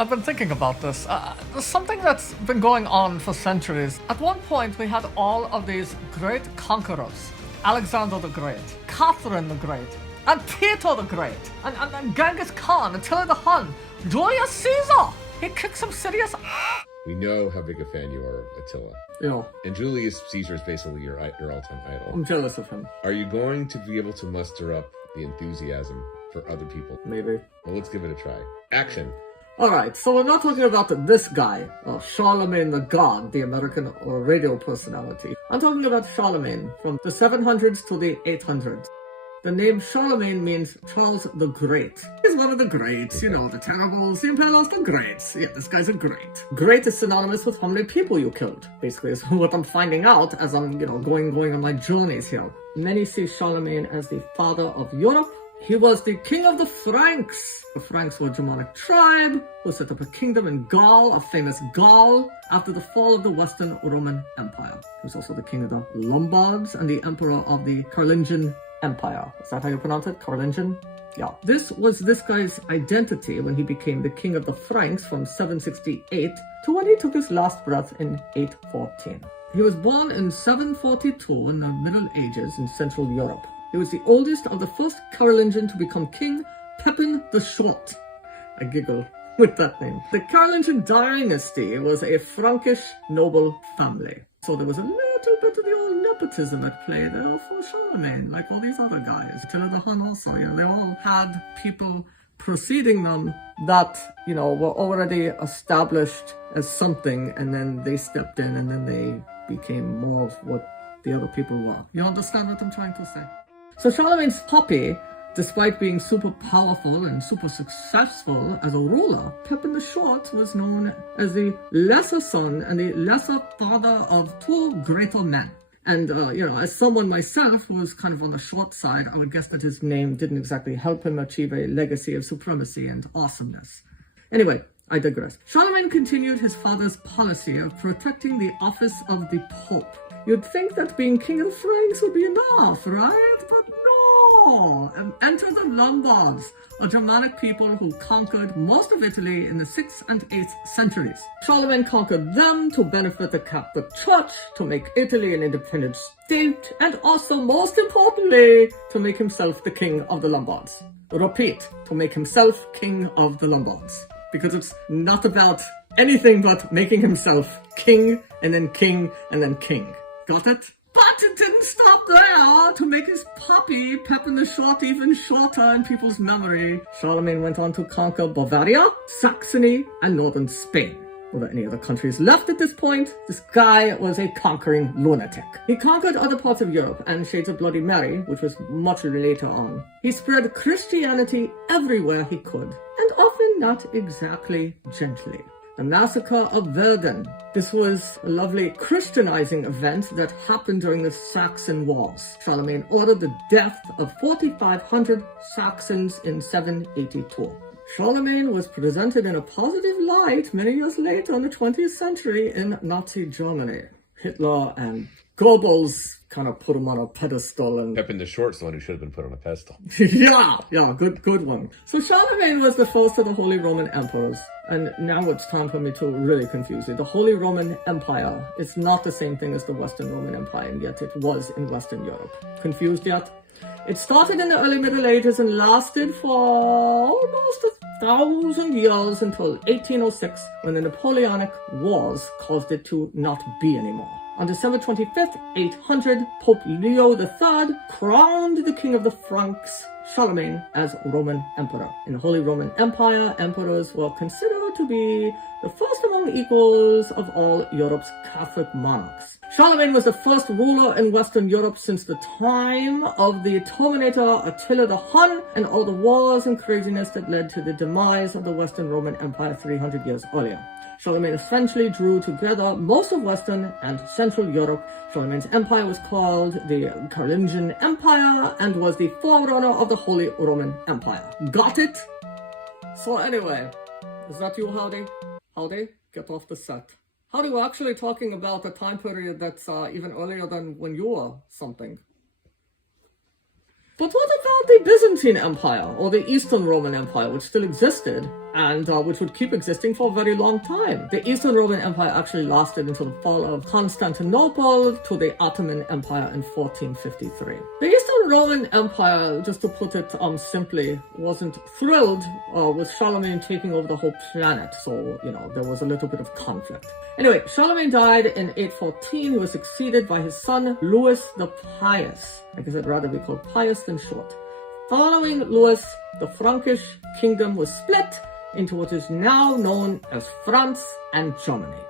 I've been thinking about this. There's something that's been going on for centuries. At one point, we had all of these great conquerors. Alexander the Great, Catherine the Great, and Peter the Great, and Genghis Khan, Attila the Hun, Julius Caesar. He kicked some serious We know how big a fan you are of Attila. Yeah, And Julius Caesar is basically your all-time idol. I'm jealous of him. Are you going to be able to muster up the enthusiasm for other people? Maybe. Well, let's give it a try. Action. Alright, so we're not talking about this guy, Charlemagne the God, the American radio personality. I'm talking about Charlemagne from the 700s to the 800s. The name Charlemagne means Charles the Great. He's one of the greats, you know, the terribles, the Impalers, the greats. Yeah, this guy's a great. Great is synonymous with how many people you killed, basically, is what I'm finding out as I'm, going on my journeys here. Many see Charlemagne as the father of Europe. He was the king of the Franks. The Franks were a Germanic tribe who set up a kingdom in Gaul, a famous Gaul, after the fall of the Western Roman Empire. He was also the king of the Lombards and the emperor of the Carolingian Empire. Is that how you pronounce it? Carolingian? Yeah. This was this guy's identity when he became the king of the Franks from 768 to when he took his last breath in 814. He was born in 742 in the Middle Ages in Central Europe. He was the oldest of the first Carolingian to become king, Pepin the Short. I giggle with that name. The Carolingian dynasty was a Frankish noble family. So there was a little bit of the old nepotism at play there for Charlemagne, like all these other guys. Attila the Hun also, they all had people preceding them that, were already established as something, and then they stepped in, and then they became more of what the other people were. You understand what I'm trying to say? So Charlemagne's puppy, despite being super powerful and super successful as a ruler, Pepin the Short was known as the lesser son and the lesser father of two greater men. And, as someone myself who was kind of on the short side, I would guess that his name didn't exactly help him achieve a legacy of supremacy and awesomeness. Anyway, I digress. Charlemagne continued his father's policy of protecting the office of the Pope. You'd think that being king of the Franks would be enough, right? But no! Enter the Lombards, a Germanic people who conquered most of Italy in the 6th and 8th centuries. Charlemagne conquered them to benefit the Catholic Church, to make Italy an independent state, and also, most importantly, to make himself the king of the Lombards. Repeat, to make himself king of the Lombards. Because it's not about anything but making himself king, and then king, and then king. Got it? But it didn't stop there. To make his puppy, Pepin the Short, even shorter in people's memory, Charlemagne went on to conquer Bavaria, Saxony, and northern Spain. Were there any other countries left at this point? This guy was a conquering lunatic. He conquered other parts of Europe and Shades of Bloody Mary, which was much later on. He spread Christianity everywhere he could, and often not exactly gently. The Massacre of Verdun. This was a lovely Christianizing event that happened during the Saxon Wars. Charlemagne ordered the death of 4,500 Saxons in 782. Charlemagne was presented in a positive light many years later in the 20th century in Nazi Germany. Hitler and Goebbels kind of put him on a pedestal, and Pepin the Short's the one who should have been put on a pedestal. yeah, good one. So Charlemagne was the first of the Holy Roman Emperors, and now it's time for me to really confuse you. The Holy Roman Empire is not the same thing as the Western Roman Empire, and yet it was in Western Europe. Confused yet? It started in the early Middle Ages and lasted for almost 1,000 years until 1806, when the Napoleonic Wars caused it to not be anymore. On December 25th, 800, Pope Leo III crowned the king of the Franks, Charlemagne, as Roman Emperor. In the Holy Roman Empire, emperors were considered to be the first among equals of all Europe's Catholic monarchs. Charlemagne was the first ruler in Western Europe since the time of the Terminator Attila the Hun and all the wars and craziness that led to the demise of the Western Roman Empire 300 years earlier. Charlemagne essentially drew together most of Western and Central Europe. Charlemagne's empire was called the Carolingian Empire and was the forerunner of the Holy Roman Empire. Got it? So anyway, is that you, Howdy? Howdy? Get off the set. Howdy, we're actually talking about a time period that's even earlier than when you were something. But what about the Byzantine Empire, or the Eastern Roman Empire, which still existed and which would keep existing for a very long time. The Eastern Roman Empire actually lasted until the fall of Constantinople to the Ottoman Empire in 1453. The Eastern Roman Empire, just to put it simply, wasn't thrilled with Charlemagne taking over the whole planet, so, there was a little bit of conflict. Anyway, Charlemagne died in 814. He was succeeded by his son, Louis the Pious. I guess I'd rather be called Pious than short. Following Louis, the Frankish kingdom was split into what is now known as France and Germany.